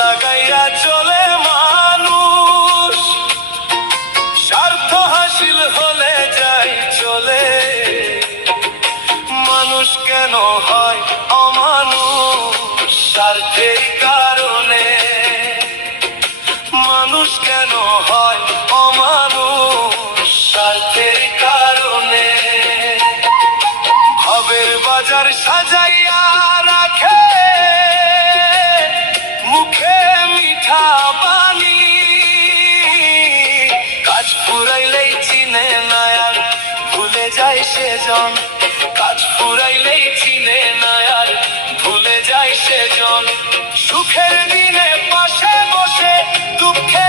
লাগাইয়া চলে মানুষ, স্বার্থ হাসিল হলে যাই চলে। মানুষ কেন হয় অমানুষ স্বার্থের কারণে? মানুষ কেন হয় অমানুষ স্বার্থের কারণে? ভবের বাজার সাজাইয়া রাখে, মুখে মিঠা বাণী, কাজ ফুরাইলেই চিনে না আর ভুলে যায় সেজন। কাজ ফুরাইলেই চিনে না আর ভুলে যায় সেজন। সুখের দিনে পাশে বসে, দুঃখে